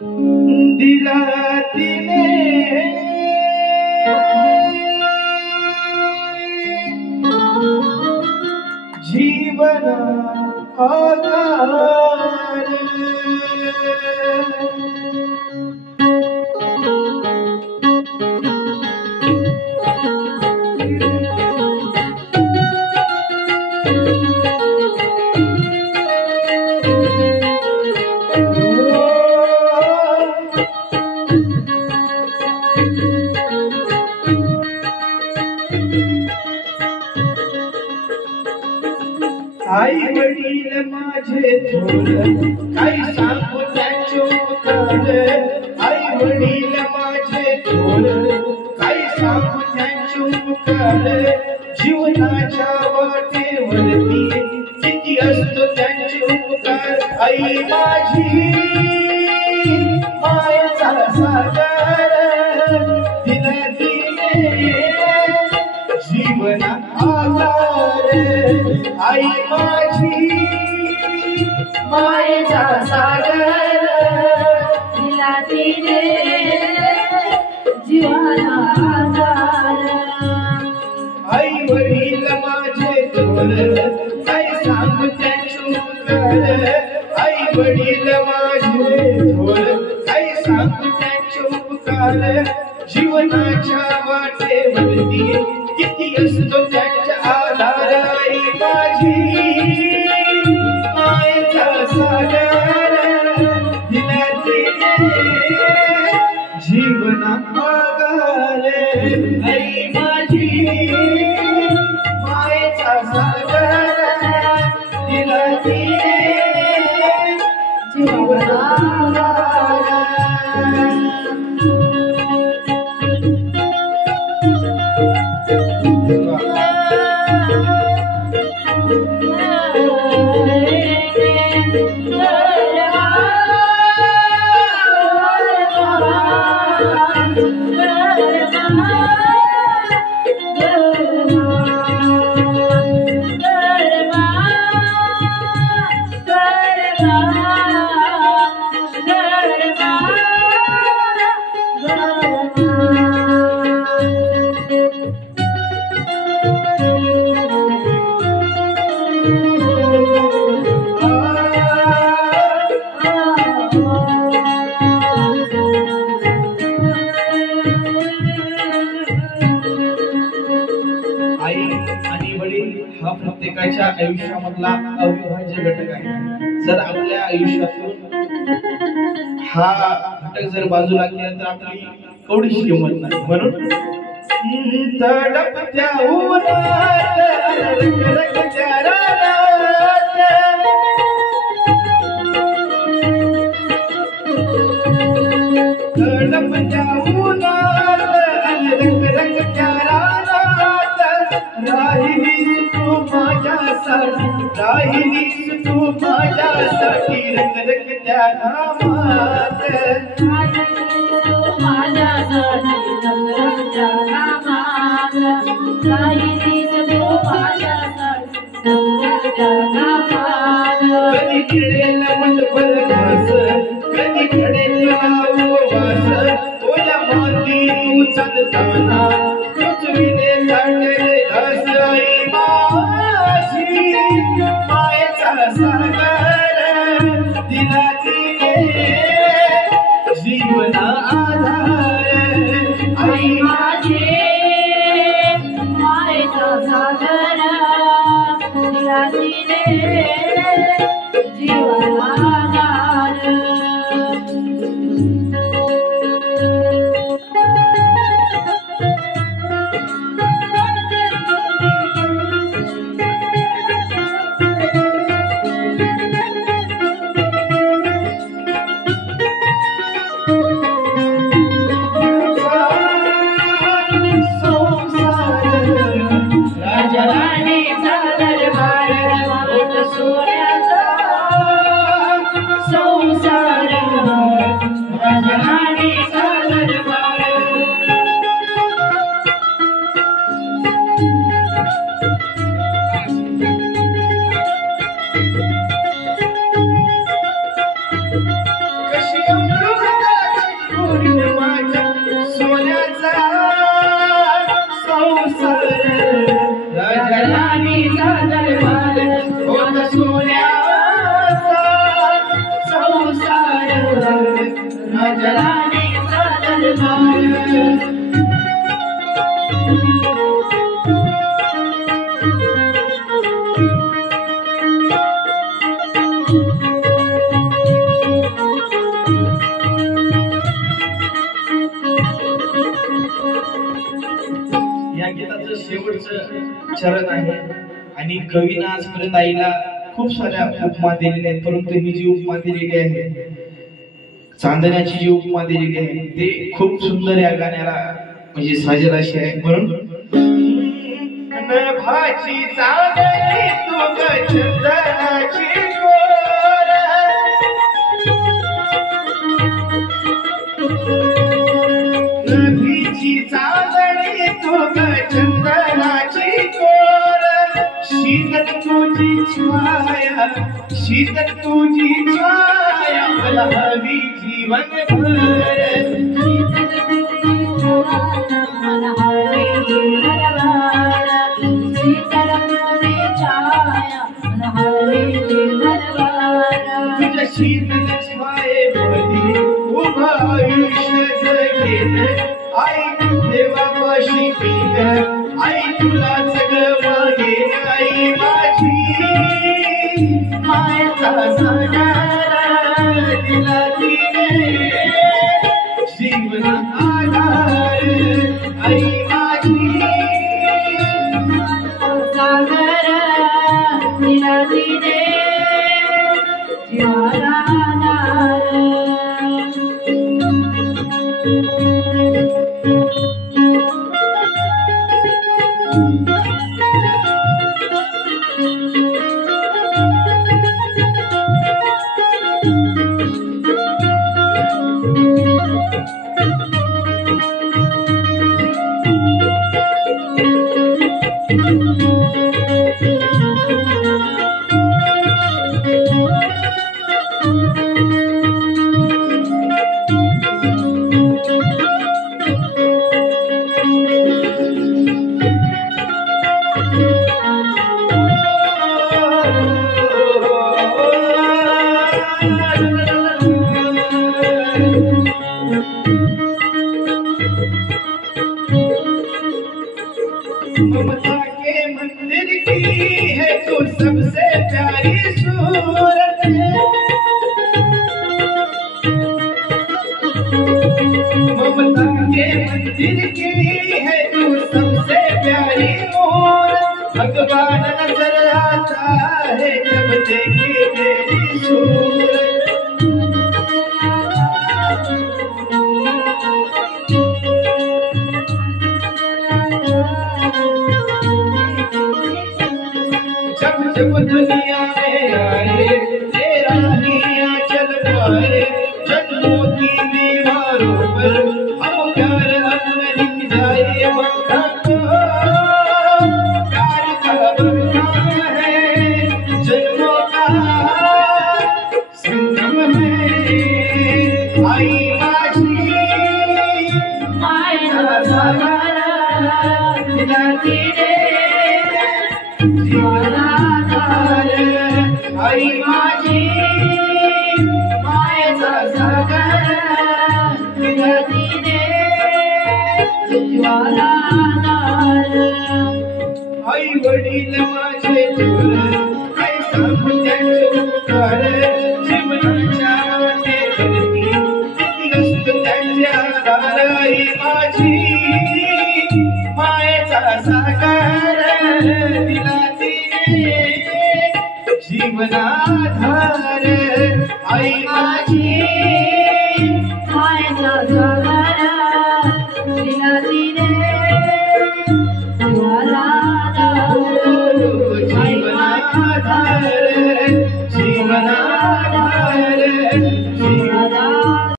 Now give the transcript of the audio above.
दिला तिने जीवन आधार। आई वडील माझे थोर काही सांगू त्यांचे उपकार। आई वडील माझे थोर काही सांगू त्यांचे उपकार। जीवनाच्या वाटेवरती किती असतो त्यांचे उपकार। आई माझी मायेचा सागर दिला तिने जीवना आधार। आई माझी मायेचा सागर दिला तिने जीवना आधार। आई वडील माझे थोर काही सांगू त्यांचे उपकार। आई वडील माझे थोर काही सांगू त्यांचे उपकार। जीवनाच्या वाटेवरती किती असतो त्यांचा आधार। आई माझी मायेचा सागर दिला तिने जीवना आधार। आई माझी मायेचा सागर दिला तिने जीवना आधार। आई आणि वडील हा प्रत्येकाच्या आयुष्यामधला अविभाज्य घटक आहे। जर आपल्या आयुष्यातून हा घटक जर बाजूला केला तर आपली कवडीची किंमत नाही। म्हणून तडपत्या उन्हात रखरखत्या रानात तडपत्या उन्हात रखरखत्या रानात राहिलीस तू माझ्यासाठी। राहिलीस तू माझ्यासाठी रखरखत्या घामात। कधी खेळेल मंडपल घास कधी घडेल वास ओला माती उचलताना पृथ्वीने काढलेले घास। आई माझी मायेचा सागर दिला तिने जीवना आधार। आई माझी मायेचा सागर दिला तिने जीवना आधार। सोडून माझ्या सोन्याचा संसार राजा राणीचा दरबार होता सोन्याचा संसार राजा राणीचा दरबार या गीताचं शेवटचं चरण आहे आणि कवीनं आजपर्यंत आईला खूप साऱ्या उपमा दिलेल्या आहेत, परंतु ही जी उपमा दिलेली आहे चांदण्याची जी उपमा दिलेली आहे ते खूप सुंदर या गाण्याला म्हणजे साजेल अशी आहे. म्हणून नभाची चांदणी तू ग चंदनाची गोर नभीची चांदणी तू ग चंदनाची गोर शीतल तुझी छाया शीतल तुझी छाया मला हवी जीवन भर तुझ्या शीतल छायेमध्ये उभा आयुष्य जगेन आई देवापाशी मीन आई तुला सगळं मागेन आई माझी मायेचा सागर दिला तिने जीवन आधार आई माझी सागर दिला तिने जीवाला आधार ममता के मंदिर की है तू सबसे प्यारी सूरत ममता के मंदिर की है तू सबसे प्यारी मूरत भगवान नजर आता है जब देखे तेरी सूरत जब दुनिया में आए तेरा ही आंचल मारे जन्मों की दीवारों पर हम प्यार अपना लिख जाए वक्ता को प्यार का बरखा है जन्मों का संगम है आई माझी मायेचा सागर दिला तिने जीवाला आई माझी मायेचा सागर दिला तिने जीवाला आधार आई वडील माझे थोर आई सांगू त्यांचे उपकार जीवनाच्या वाटेवरती किती असतो त्यांच्या आधार आई माझी मायेचा सागर दिला तिने जीवनाधार आई माझी मायेचा सागर दिला तिने